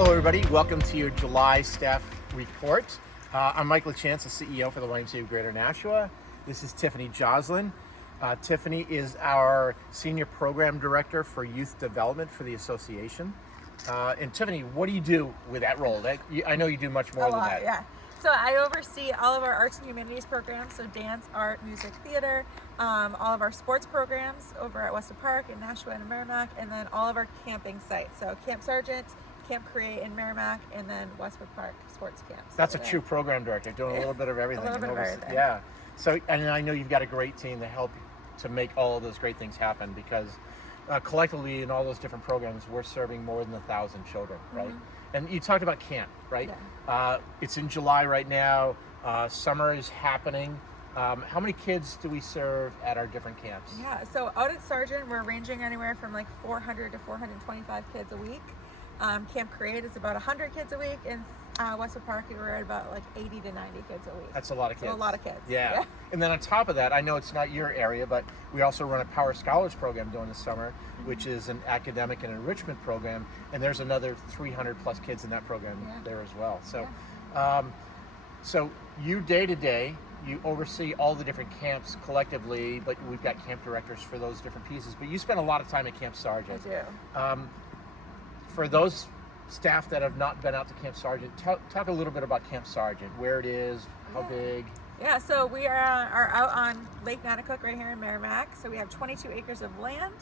Hello, everybody. Welcome to your July staff report. I'm Mike LaChance, the CEO for the YMCA of Greater Nashua. This is Tiffany Joslin. Tiffany is our Senior Program Director for Youth Development for the Association. And Tiffany, what do you do with that role? I know you do much more than that. Yeah. So I oversee all of our arts and humanities programs, so dance, art, music, theater, all of our sports programs over at Westwood Park in Nashua and Merrimack, and then all of our camping sites. So Camp Sargent, Camp Create in Merrimack, and then Westwood Park sports camps. That's a true program director, doing a little bit of everything. A little bit of everything. Yeah. So, and I know you've got a great team to help to make all of those great things happen, because collectively in all those different programs, we're serving more than 1,000 children, right? Mm-hmm. And you talked about camp, right? Yeah. It's in July right now. Summer is happening. How many kids do we serve at our different camps? Yeah, so out at Sargent, we're ranging anywhere from like 400 to 425 kids a week. Camp Create is about 100 kids a week, and Westwood Park, we're at about like 80 to 90 kids a week. That's a lot of kids. So a lot of kids. Yeah. And then on top of that, I know it's not your area, but we also run a Power Scholars program during the summer, which is an academic and enrichment program, and there's another 300 plus kids in that program there as well. So, so you day to day, you oversee all the different camps collectively, but we've got camp directors for those different pieces. But you spend a lot of time at Camp Sargent. I do. For those staff that have not been out to Camp Sargent, talk a little bit about Camp Sargent, where it is, how big. Yeah, so we are out on Lake Naticook right here in Merrimack. So we have 22 acres of land.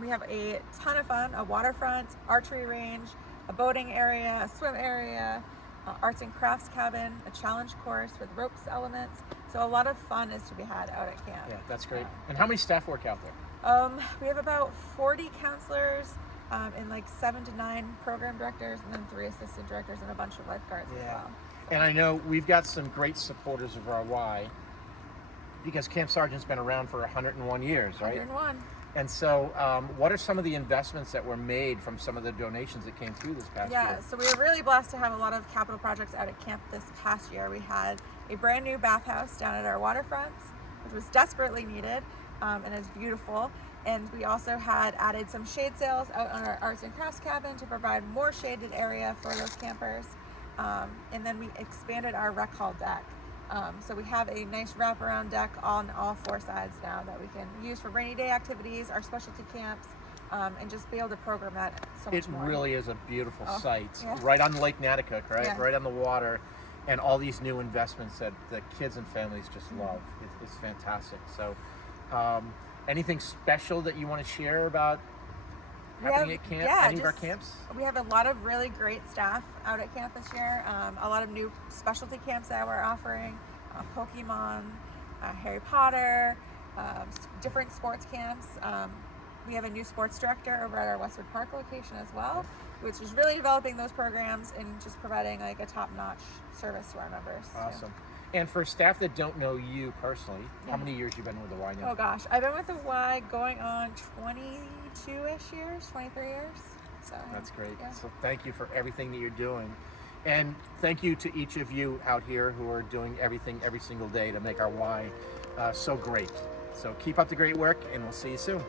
We have a ton of fun, a waterfront, archery range, a boating area, a swim area, arts and crafts cabin, a challenge course with ropes elements. So a lot of fun is to be had out at camp. Yeah, that's great. And how many staff work out there? We have about 40 counselors, and like 7 to 9 program directors, and then 3 assistant directors and a bunch of lifeguards as well. So. And I know we've got some great supporters of our Y, because Camp Sargent's been around for 101 years, right? 101. And so what are some of the investments that were made from some of the donations that came through this past year? Yeah, so we were really blessed to have a lot of capital projects out at camp this past year. We had a brand new bathhouse down at our waterfronts, which was desperately needed, and is beautiful. And we also had added some shade sails out on our arts and crafts cabin to provide more shaded area for those campers. And then we expanded our rec hall deck. So we have a nice wraparound deck on all 4 sides now that we can use for rainy day activities, our specialty camps, and just be able to program that so much more. It really is a beautiful site, right on Lake Naticook, right? Yeah. Right on the water, and all these new investments that the kids and families just love. It's fantastic. So anything special that you want to share about happening at camp? Any of our camps? We have a lot of really great staff out at camp this year. A lot of new specialty camps that we're offering, Pokémon, Harry Potter, different sports camps. We have a new sports director over at our Westwood Park location as well, which is really developing those programs and just providing like a top-notch service to our members. Awesome. And for staff that don't know you personally, how many years you been with the Y now? Oh gosh, I've been with the Y going on 22-ish years, 23 years. So that's great. Yeah. So thank you for everything that you're doing. And thank you to each of you out here who are doing everything every single day to make our Y so great. So keep up the great work, and we'll see you soon.